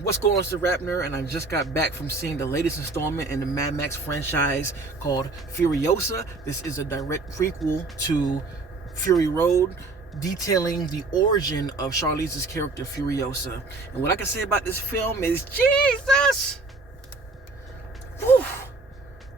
What's going on, it's the RapNerd, and I just got back from seeing the latest installment in the Mad Max franchise called Furiosa. This is a direct prequel to Fury Road, detailing the origin of Charlize's character Furiosa. And what I can say about this film is, Jesus! Whew.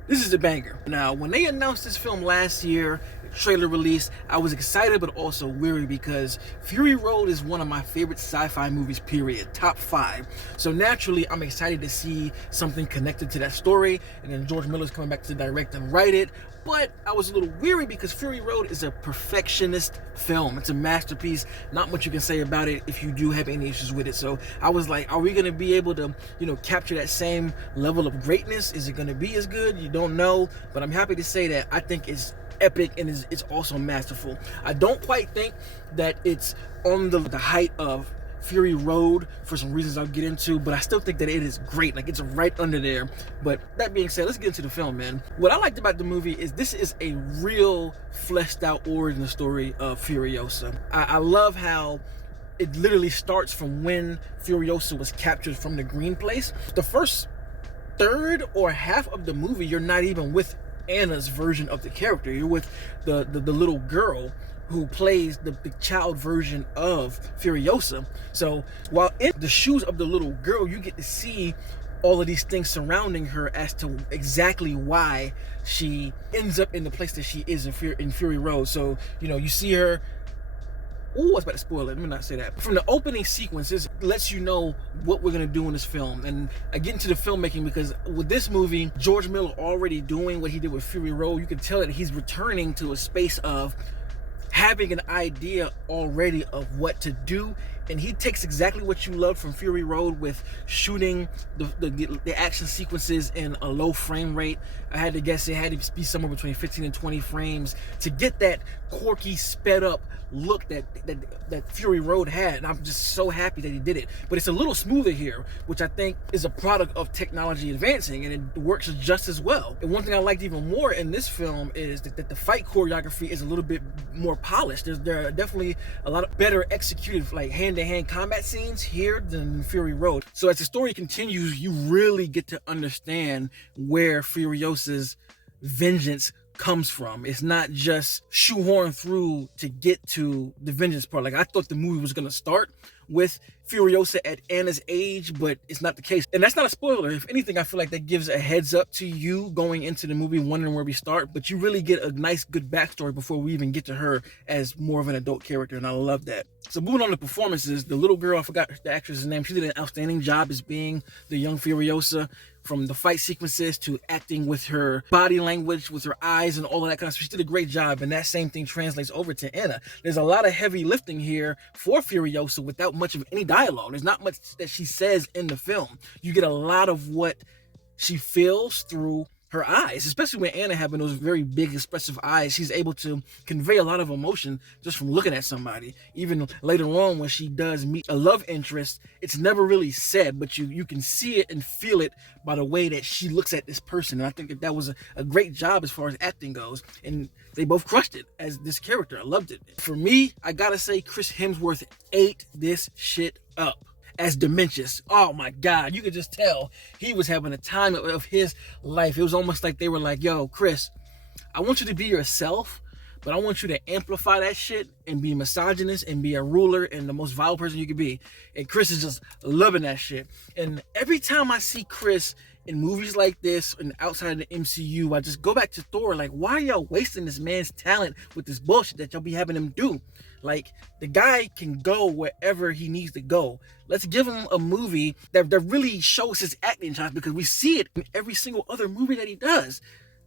This is a banger. Now, when they announced this film last year, trailer release, I was excited but also weary because Fury Road is one of my favorite sci-fi movies, period. Top 5. So naturally, I'm excited to see something connected to that story, and then George Miller's coming back to direct and write it. But I was a little weary because Fury Road is a perfectionist film. It's a masterpiece. Not much you can say about it if you do have any issues with it. So I was like, are we going to be able to, capture that same level of greatness? Is it going to be as good? You don't know. But I'm happy to say that I think it's epic and it's also masterful. I don't quite think that it's on the height of Fury Road for some reasons I'll get into, but I still think that it is great. Like, it's right under there. But that being said, let's get into the film, man. What I liked about the movie is this is a real fleshed out origin story of Furiosa. I love how it literally starts from when Furiosa was captured from the Green Place. The first third or half of the movie, you're not even with Anna's version of the character. You're with the little girl who plays the child version of Furiosa. So while in the shoes of the little girl, you get to see all of these things surrounding her as to exactly why she ends up in the place that she is in Fury Road. So, you see her. Ooh, I was about to spoil it. Let me not say that. From the opening sequences, lets you know what we're going to do in this film. And I get into the filmmaking because with this movie, George Miller already doing what he did with Fury Road, you can tell that he's returning to a space of having an idea already of what to do, and he takes exactly what you love from Fury Road with shooting the action sequences in a low frame rate. I had to guess it had to be somewhere between 15 and 20 frames to get that quirky, sped up look that Fury Road had, and I'm just so happy that he did it. But it's a little smoother here, which I think is a product of technology advancing, and it works just as well. And one thing I liked even more in this film is that the fight choreography is a little bit more polished. There are definitely a lot of better executed, like, hand-to-hand combat scenes here than Fury Road. So as the story continues, you really get to understand where Furiosa's vengeance comes from. It's not just shoehorned through to get to the vengeance part. Like, I thought the movie was going to start with Furiosa at Anna's age, but it's not the case. And that's not a spoiler. If anything, I feel like that gives a heads up to you going into the movie, wondering where we start, but you really get a nice, good backstory before we even get to her as more of an adult character, and I love that. So moving on to performances, the little girl, I forgot the actress's name, she did an outstanding job as being the young Furiosa. From the fight sequences to acting with her body language, with her eyes and all of that kind of stuff. She did a great job, and that same thing translates over to Anna. There's a lot of heavy lifting here for Furiosa without much of any dialogue. There's not much that she says in the film. You get a lot of what she feels through her eyes, especially when Anna having those very big expressive eyes. She's able to convey a lot of emotion just from looking at somebody. Even later on when she does meet a love interest, it's never really said, but you can see it and feel it by the way that she looks at this person. And I think that was a great job as far as acting goes, and they both crushed it as this character. I loved it. For me, I gotta say Chris Hemsworth ate this shit up as Dementius. Oh my God, you could just tell he was having a time of his life. It was almost like they were like, yo, Chris, I want you to be yourself, but I want you to amplify that shit and be misogynist and be a ruler and the most vile person you could be. And Chris is just loving that shit. And every time I see Chris in movies like this and outside of the MCU, I just go back to Thor. Like, why are y'all wasting this man's talent with this bullshit that y'all be having him do? Like, the guy can go wherever he needs to go. Let's give him a movie that really shows his acting chops, because we see it in every single other movie that he does.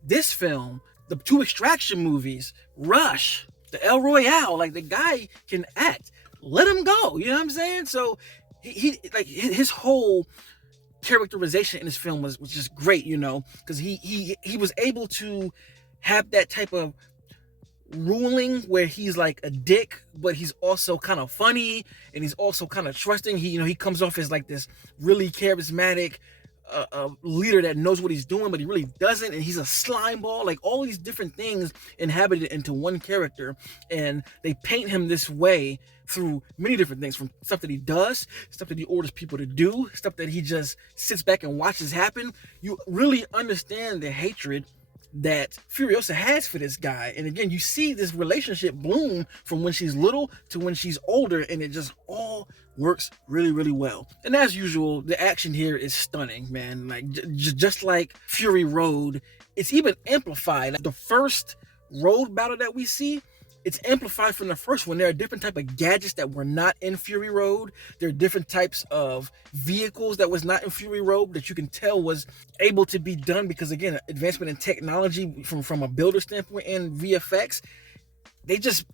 This film, the 2 Extraction movies, Rush, the El Royale, like, the guy can act. Let him go. You know what I'm saying? So he like, his whole characterization in this film was just great, because he was able to have that type of ruling where he's like a dick, but he's also kind of funny, and he's also kind of trusting. He comes off as like this really charismatic leader that knows what he's doing, but he really doesn't, and he's a slime ball. Like, all these different things inhabited into one character, and they paint him this way through many different things, from stuff that he does, stuff that he orders people to do, stuff that he just sits back and watches happen. You really understand the hatred that Furiosa has for this guy. And again, you see this relationship bloom from when she's little to when she's older, and it just all works really, really well. And as usual, the action here is stunning, man. Like just like Fury Road, it's even amplified. Like, the first road battle that we see, it's amplified from the first one. There are different type of gadgets that were not in Fury Road. There are different types of vehicles that was not in Fury Road that you can tell was able to be done because, again, advancement in technology from a builder standpoint and VFX, they just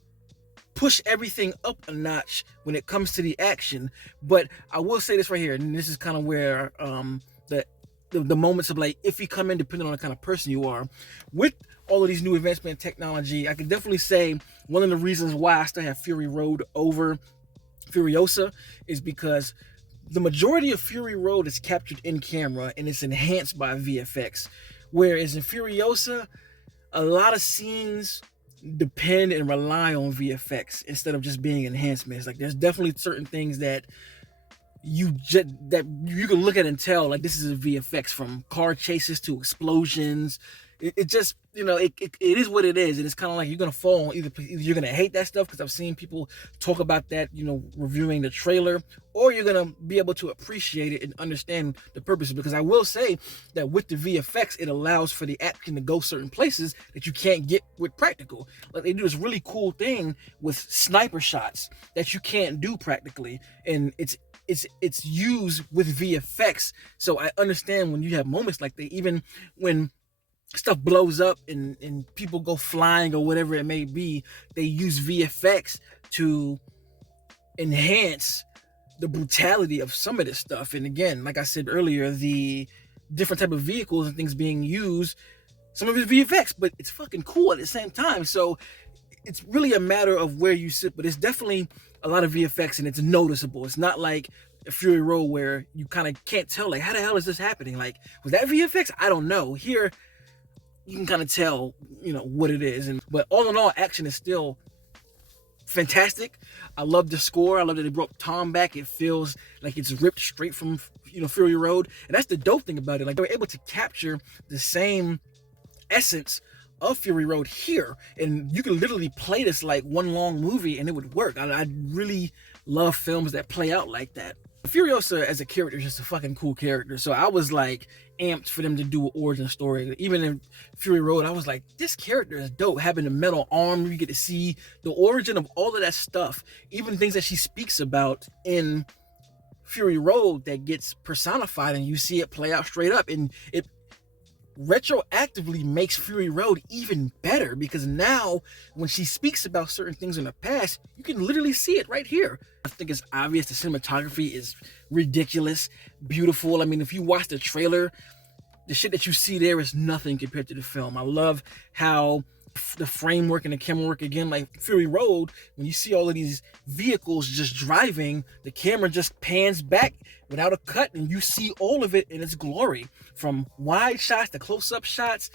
push everything up a notch when it comes to the action. But I will say this right here, and this is kind of where the moments of like if you come in, depending on the kind of person you are, with all of these new advancement in technology, I can definitely say one of the reasons why I still have Fury Road over Furiosa is because the majority of Fury Road is captured in camera and it's enhanced by VFX. Whereas in Furiosa, a lot of scenes depend and rely on VFX instead of just being enhancements. Like there's definitely certain things that you can look at and tell like this is a VFX, from car chases to explosions. It just, it is what it is. And it's kind of like you're going to fall on either you're going to hate that stuff, because I've seen people talk about that, reviewing the trailer, or you're going to be able to appreciate it and understand the purpose. Because I will say that with the VFX, it allows for the action to go certain places that you can't get with practical. Like they do this really cool thing with sniper shots that you can't do practically. And it's used with VFX. So I understand when you have moments like that, even when stuff blows up and people go flying or whatever it may be, they use VFX to enhance the brutality of some of this stuff. And again, like I said earlier, the different type of vehicles and things being used, some of it's VFX, but it's fucking cool at the same time. So it's really a matter of where you sit, but it's definitely a lot of VFX and it's noticeable. It's not like a Fury Road where you kind of can't tell, like, how the hell is this happening? Like, was that VFX? I don't know. Here, you can kind of tell, what it is. But all in all, action is still fantastic. I love the score. I love that they brought Tom back. It feels like it's ripped straight from, Fury Road. And that's the dope thing about it. Like, they were able to capture the same essence of Fury Road here. And you can literally play this like one long movie and it would work. I really love films that play out like that. Furiosa as a character is just a fucking cool character. So I was like amped for them to do an origin story. Even in Fury Road, I was like, this character is dope. Having the metal arm, you get to see the origin of all of that stuff. Even things that she speaks about in Fury Road that gets personified and you see it play out straight up. And it retroactively makes Fury Road even better, because now when she speaks about certain things in the past, you can literally see it right here. I think it's obvious the cinematography is ridiculous, beautiful. I mean, if you watch the trailer, the shit that you see there is nothing compared to the film. I love how the framework and the camera work, again, like Fury Road, when you see all of these vehicles just driving, the camera just pans back without a cut and you see all of it in its glory, from wide shots to close-up shots.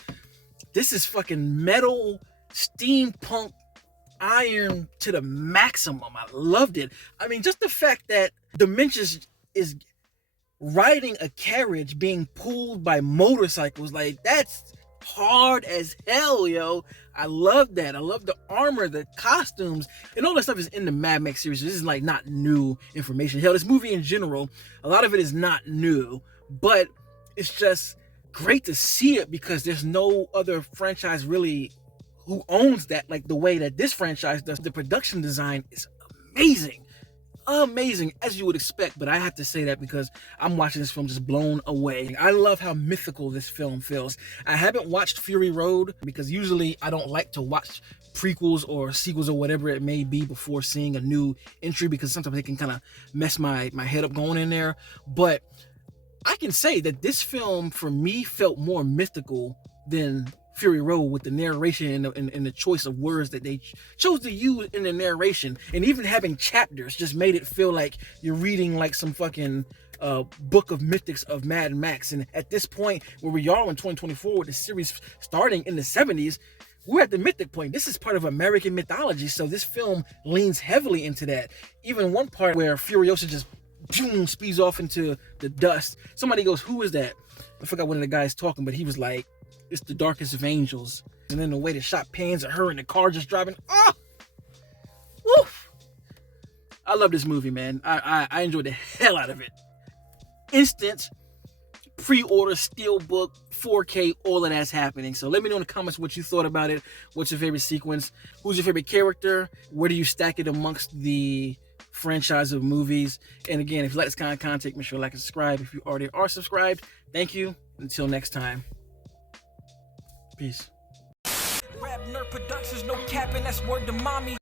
This is fucking metal, steampunk, iron to the maximum. I loved it. I mean, just the fact that Dimensions is riding a carriage being pulled by motorcycles, like, that's hard as hell, yo. I love that. I love the armor, the costumes, and all that stuff is in the Mad Max series. This is like not new information. Hell, this movie in general, a lot of it is not new, but it's just great to see it because there's no other franchise really who owns that like the way that this franchise does. The production design is amazing. Amazing, as you would expect, but I have to say that because I'm watching this film just blown away. I love how mythical this film feels. I haven't watched Fury Road because usually I don't like to watch prequels or sequels or whatever it may be before seeing a new entry, because sometimes they can kind of mess my head up going in there. But I can say that this film for me felt more mythical than Fury Road, with the narration and the choice of words that they chose to use in the narration, and even having chapters just made it feel like you're reading like some fucking book of mythics of Mad Max. And at this point where we are in 2024 with the series starting in the 70s, we're at the mythic point. This is part of American mythology, so this film leans heavily into that. Even one part where Furiosa just boom, speeds off into the dust. Somebody goes, "Who is that?" I forgot one of the guys talking, but he was like, "It's the darkest of angels." And then the way the shot pans at her in the car just driving. Oh, woof! I love this movie, man. I enjoyed the hell out of it. Instant pre-order, steelbook, 4K, all of that's happening. So let me know in the comments what you thought about it. What's your favorite sequence? Who's your favorite character? Where do you stack it amongst the franchise of movies? And again, if you like this kind of content, make sure to like and subscribe. If you already are subscribed, thank you. Until next time. Peace. RapNerd Productions, no capping, that's word to mommy.